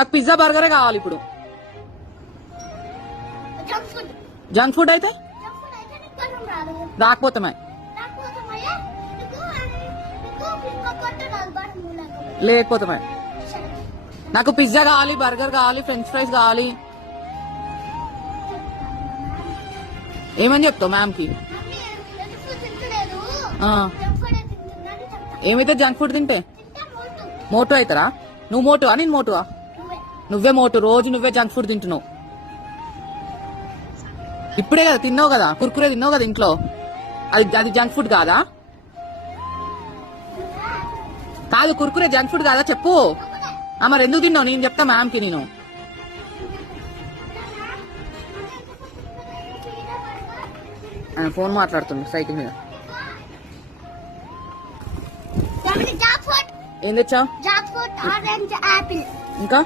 నాకు పిజ్జా బర్గరే కావాలి ఇప్పుడు. జంక్ ఫుడ్ అయితే రాకపోతామే. లేకపోతామే. నాకు పిజ్జా కావాలి, బర్గర్ కావాలి, ఫ్రెంచ్ ఫ్రైస్ కావాలి. ఏమని చెప్తావు మ్యామ్ కి? ఏమైతే జంక్ ఫుడ్ తింటే మోటు అవుతారా? నువ్వు మోటువా నేను మోటువా? నువ్వే మోటు, రోజు నువ్వే జంక్ ఫుడ్ తింటున్నావు. ఇప్పుడే కదా తిన్నావు కదా, కుర్కురే తిన్నావు కదా ఇంట్లో, అది జంక్ ఫుడ్ కాదా? కాదు, కుర్కురే జంక్ ఫుడ్ కాదా చెప్పు. మరి ఎందుకు తిన్నావు? నేను చెప్తా మ్యామ్ కి. నేను ఆయన ఫోన్ మాట్లాడుతుంది సైకిల్ మీద. ఏం తెచ్చావు? ఇంకా